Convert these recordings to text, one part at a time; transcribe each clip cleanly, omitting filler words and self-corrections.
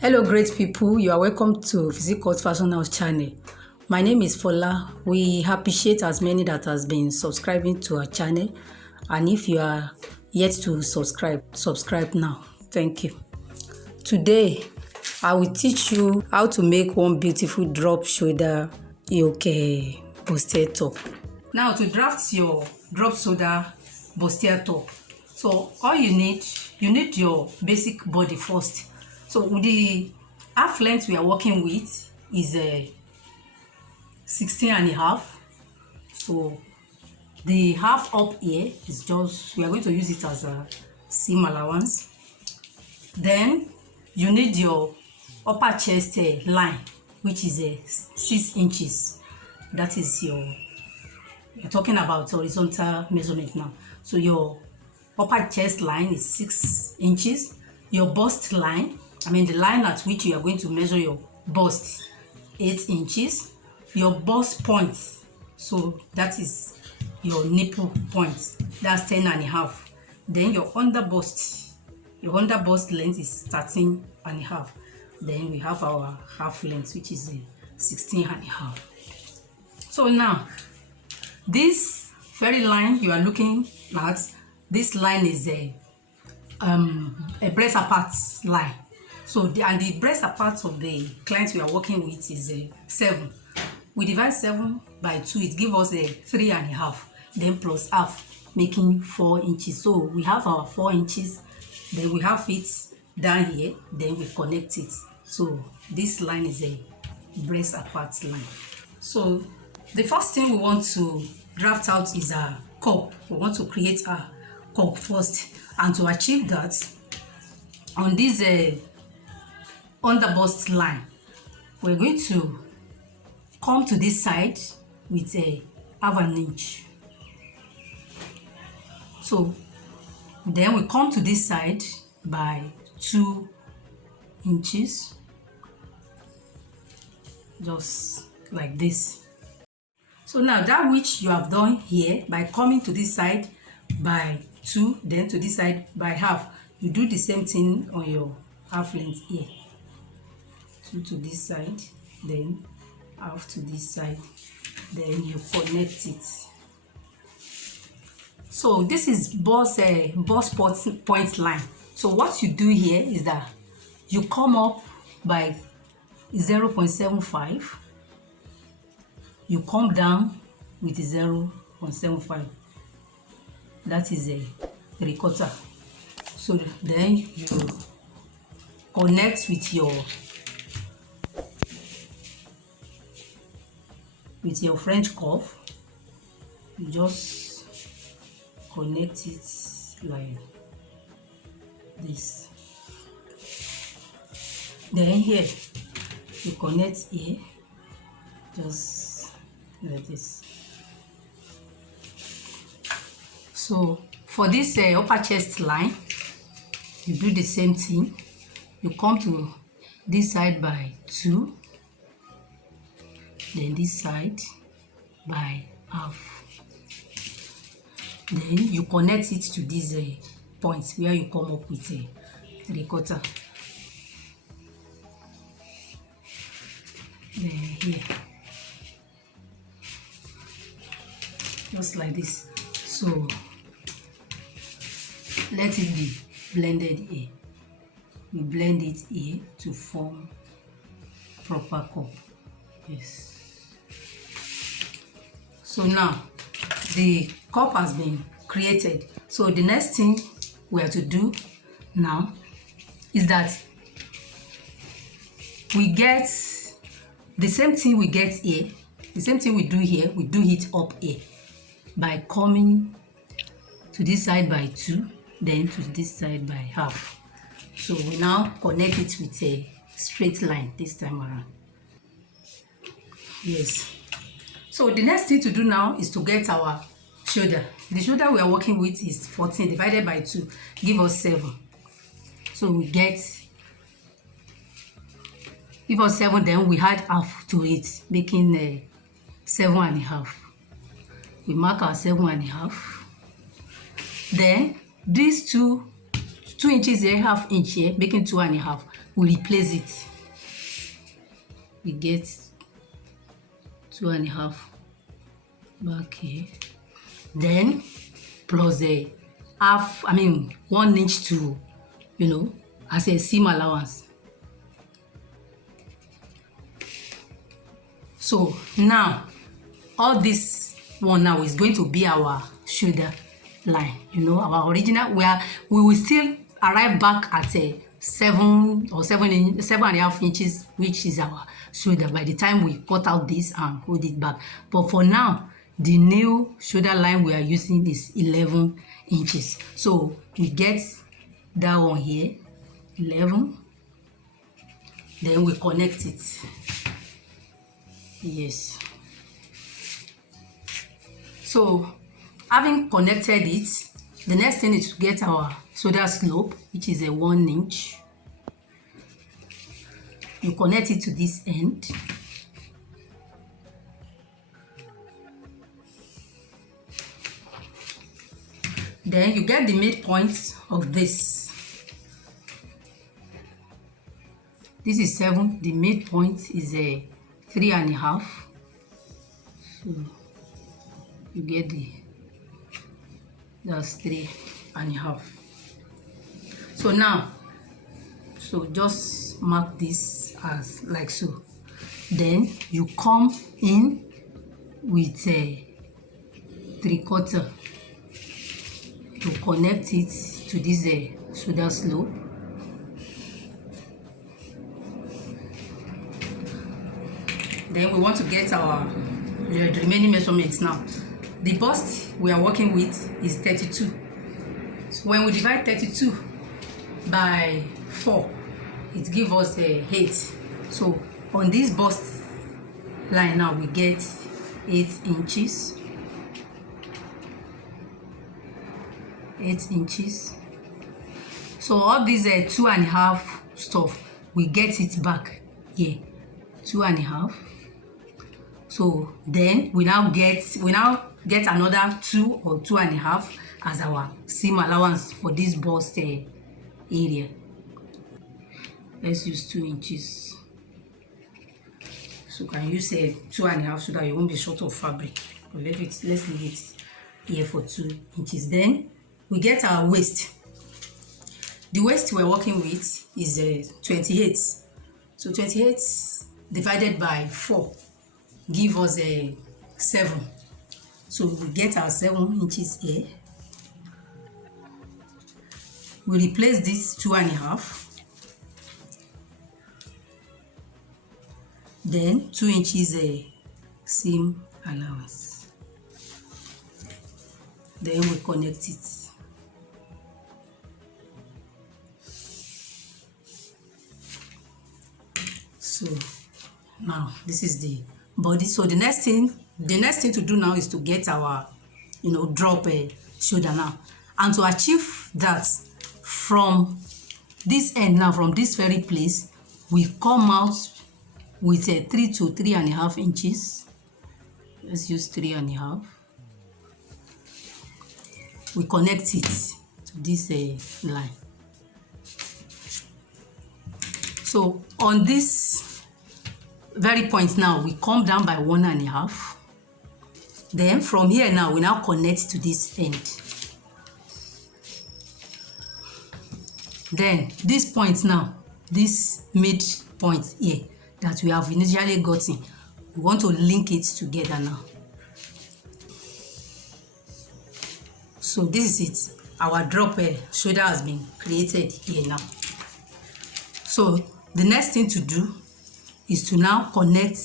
Hello great people, you are welcome to Physique Fashion House channel. My name is Fola. We appreciate as many that has been subscribing to our channel, and if you are yet to subscribe now. Thank you. Today I will teach you how to make one beautiful drop shoulder yoke bustier top. Now to draft your drop shoulder bustier top, so all you need your basic body first. So the half length we are working with is 16.5. So the half up here is just, we are going to use it as a seam allowance. Then you need your upper chest line, which is 6 inches. That is you're talking about horizontal measurement now. So your upper chest line is 6 inches. Your bust line, the line at which you are going to measure your bust, 8 inches. Your bust point, so that is your nipple point, that's 10.5. Then your under bust length is 13.5. Then we have our half length, which is 16.5. So now this very line you are looking at, this line is a breast apart line. So the breast apart of the client we are working with is 7. We divide 7 by 2, it gives us 3.5, then plus half, making 4 inches. So we have our 4 inches, then we have it down here, then we connect it. So this line is a breast apart line. So the first thing we want to draft out is a cup. We want to create a cup first, and to achieve that, on this under bust line, we're going to come to this side with a half an inch. So then we come to this side by 2 inches, just like this. So now that which you have done here by coming to this side by 2, then to this side by half, you do the same thing on your half length here. 2 to this side, then half to this side, then you connect it. So this is bust point line. So what you do here is that you come up by 0.75, you come down with 0.75. that is a 3/4. So then you connect with your French curve. You just connect it like this. Then here you connect here, just like this. So for this upper chest line, you do the same thing. You come to this side by 2, then this side by half. Then you connect it to this point where you come up with a 3/4. Then here, just like this. So let it be blended here. We blend it here to form proper cup. Yes. So now the cup has been created. So the next thing we have to do now is that we get the same thing we get here, the same thing we do here, we do it up here by coming to this side by 2, then to this side by half. So we now connect it with a straight line this time around. Yes. So the next thing to do now is to get our shoulder. The shoulder we are working with is 14 divided by 2, give us 7. So we give us 7, then we add half to it, making 7.5. We mark our 7.5. Then these 2 inches here, half inch here, making 2.5. we replace it. We get 2.5 back here, then plus a half, 1 inch to, as a seam allowance. So now all this one now is going to be our shoulder line, our original, where we will still arrive back at a 7.5 inches, which is our shoulder by the time we cut out this and hold it back. But for now, the new shoulder line we are using is 11 inches. So we get that one here, 11, then we connect it. Yes. So having connected it, the next thing is to get our shoulder slope, which is a 1 inch. You connect it to this end. Then you get the midpoint of this. This is 7. The midpoint is a 3.5. So you get that's 3.5. So now, just mark this as like so. Then you come in with a 3/4 to connect it to this shoulder slope. Then we want to get our remaining measurements now. The bust we are working with is 32. So when we divide 32 by 4, it gives us 8. So on this bust line now, we get 8 inches. 8 inches. So all these 2.5 stuff, we get it back here, 2.5. So then we now get another 2 or 2.5 as our seam allowance for this bust area. Let's use 2 inches. So can use 2.5 so that you won't be short of fabric. But let's leave it here for 2 inches. Then we get our waist. The waist we're working with is 28. So 28 divided by 4 give us 7. So we get our 7 inches here. We replace this 2.5. Then 2 inches seam allowance. Then we connect it. So now this is the body. So the next thing to do now is to get our drop shoulder now, and to achieve that, from this end now, from this very place, we come out with 3 to 3.5 inches. Let's use 3.5. We connect it to this line. So on this very point now, we come down by 1.5. Then from here now, we now connect to this end. Then this point now, this mid point here that we have initially gotten, we want to link it together now. So this is it. Our drop shoulder has been created here now. So the next thing to do is to now connect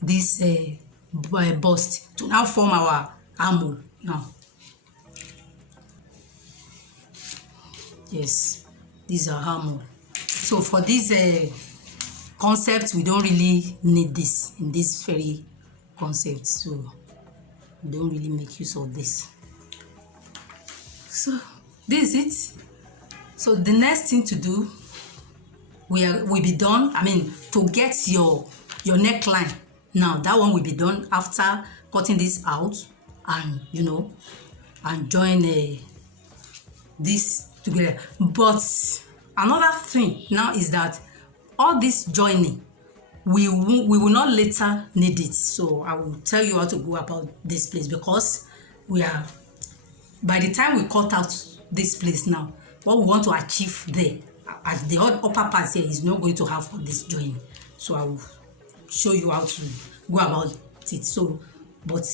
this bust to now form our armhole now. Yes, these are armhole. So for this concept, we don't really need this in this very concept, so we don't really make use of this. So this is it. So the next thing to do will be done, to get your neckline. Now that one will be done after cutting this out and and join this together. But another thing now is that all this joining, we will not later need it. So I will tell you how to go about this place, because by the time we cut out this place now, what we want to achieve there at the upper part here is not going to have all this joining. So I will show you how to go about it. So, but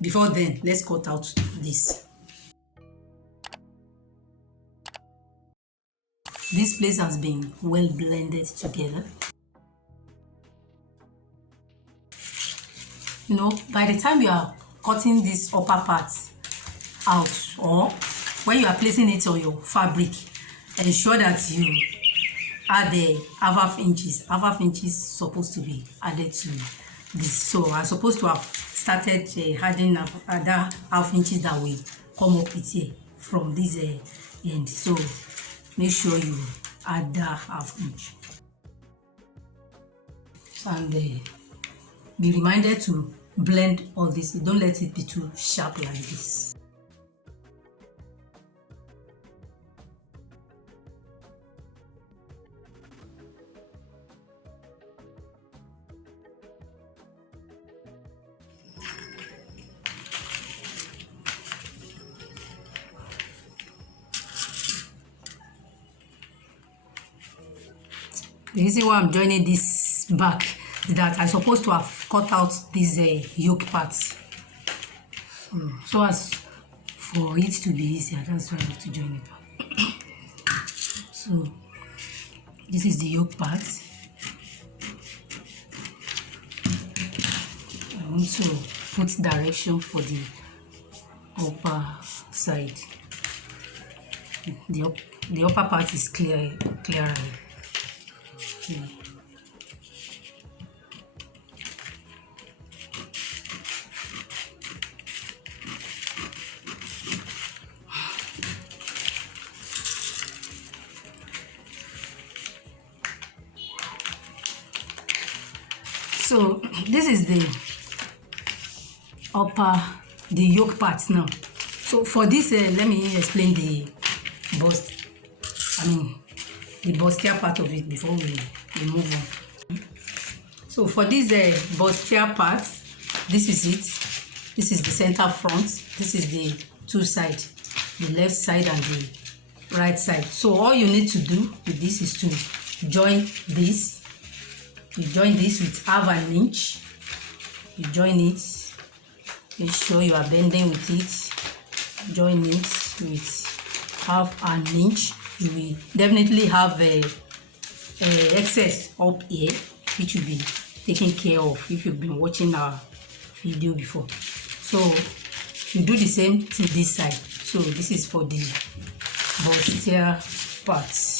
before then, let's cut out this. This place has been well blended together. You know, by the time you are cutting this upper part out, or when you are placing it on your fabric, ensure that you add the half inches. Half inches supposed to be added to this. So I'm supposed to have started adding other half inches that will come up with here from this end. So make sure you add that half inch, and be reminded to blend all this. Don't let it be too sharp like this. The reason why I'm joining this back is that I'm supposed to have cut out this yoke parts, so as for it to be easier. That's why I have to join it back. So this is the yoke part. I want to put direction for the upper side. The upper part is clearer. So this is the yoke part now. So for this, let me explain the bustier part of it before we move on. So for this bustier part, this is it. This is the center front. This is the two sides, the left side and the right side. So all you need to do with this is to join this. You join this with half an inch. You join it. Make sure you are bending with it. Join it with half an inch. You will definitely have a excess up here, which will be taken care of if you've been watching our video before. So you do the same to this side. So this is for the bustier parts.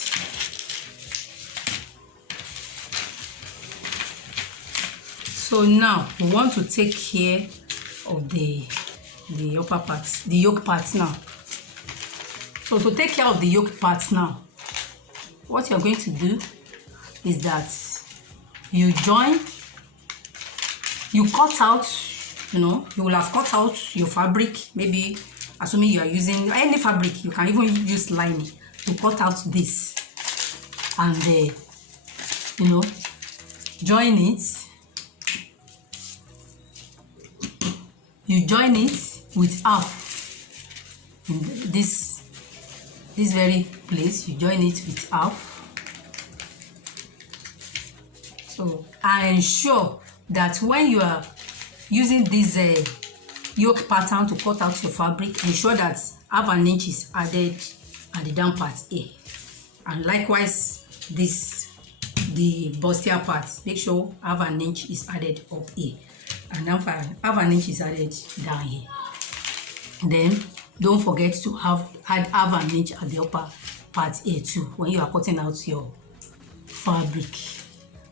So now we want to take care of the upper parts, the yoke parts now. So to take care of the yoke parts now, what you're going to do is that you cut out, you will have cut out your fabric, maybe assuming you are using any fabric. You can even use lining to cut out this, and join it. You join it with half in this very place. You join it with half. So I ensure that when you are using this yoke pattern to cut out your fabric, ensure that half an inch is added at the down part here, and likewise the bustier part, make sure half an inch is added up here, and half an inch is added down here. Then don't forget to add half an inch at the upper part here too when you are cutting out your fabric.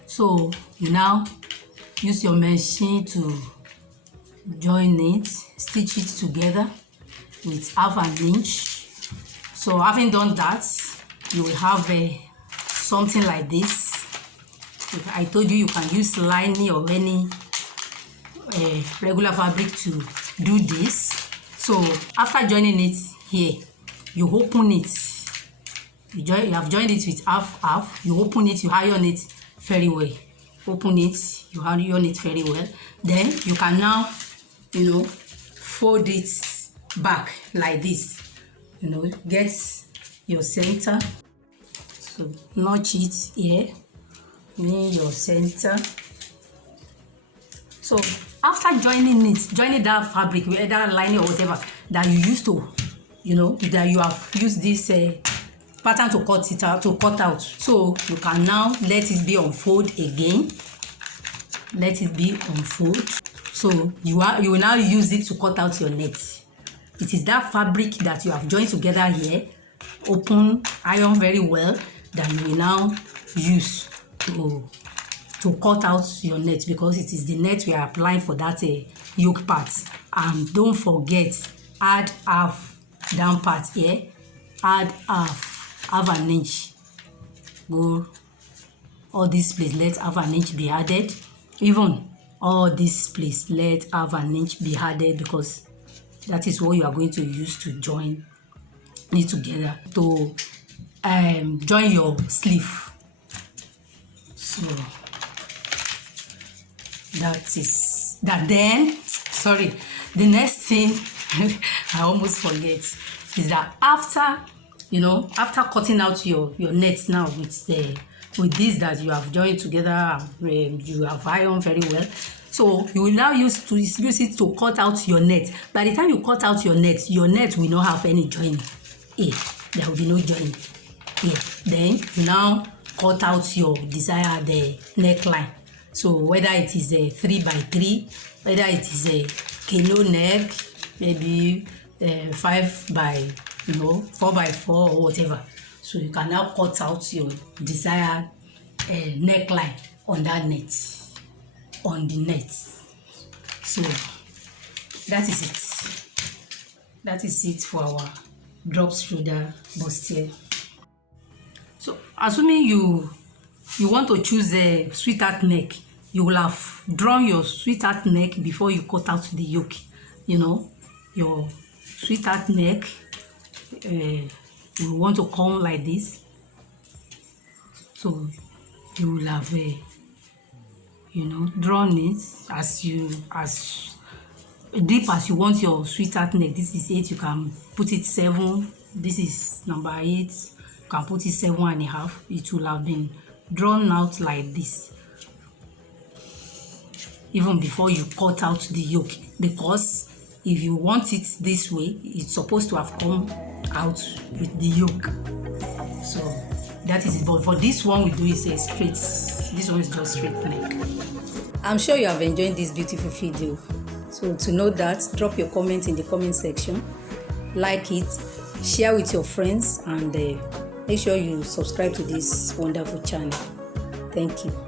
So you now use your machine to join it, stitch it together with half an inch. So having done that, you will have something like this. I told you can use lining or any regular fabric to do this. So after joining it here, you open it. You have joined it with half. You open it, you iron it very well. Open it, you iron it very well. Then you can now, fold it back like this. Get your center. So notch it here, in your center. So after joining that fabric, whether lining or whatever that you used to, that you have used this pattern to cut out. So you can now let it be unfold again. Let it be unfold. So you will now use it to cut out your net. It is that fabric that you have joined together here, open, iron very well, that you will now use to cut out your net, because it is the net we are applying for that yoke part. And don't forget, add half down part here, add half an inch. Go all this place, let half an inch be added. Even all this place, let half an inch be added, because that is what you are going to use to join it together to join your sleeve. So that is that. Then the next thing I almost forget is that after cutting out your net now with this that you have joined together, you have ironed very well. So you will now use it to cut out your net. By the time you cut out your net will not have any joining here. There will be no joining here. Then you now cut out your desired neckline. So whether it is a 3x3, whether it is a canoe neck, maybe 4x4 or whatever. So you can now cut out your desired neckline on that net, on the net. So that is it. That is it for our drop shoulder bustier. So assuming you want to choose a sweetheart neck, you will have drawn your sweetheart neck before you cut out the yoke. Your sweetheart neck, you want to come like this. So you will have drawn it as deep as you want your sweetheart neck. This is 8, you can put it 7. This is number 8, you can put it 7.5. It will have been drawn out like this even before you cut out the yoke, because if you want it this way, it's supposed to have come out with the yoke. So that is it. But for this one, we do is a straight. This one is just straight neck. I'm sure you have enjoyed this beautiful video. So to know that, drop your comment in the comment section, like it, share with your friends, and make sure you subscribe to this wonderful channel. Thank you.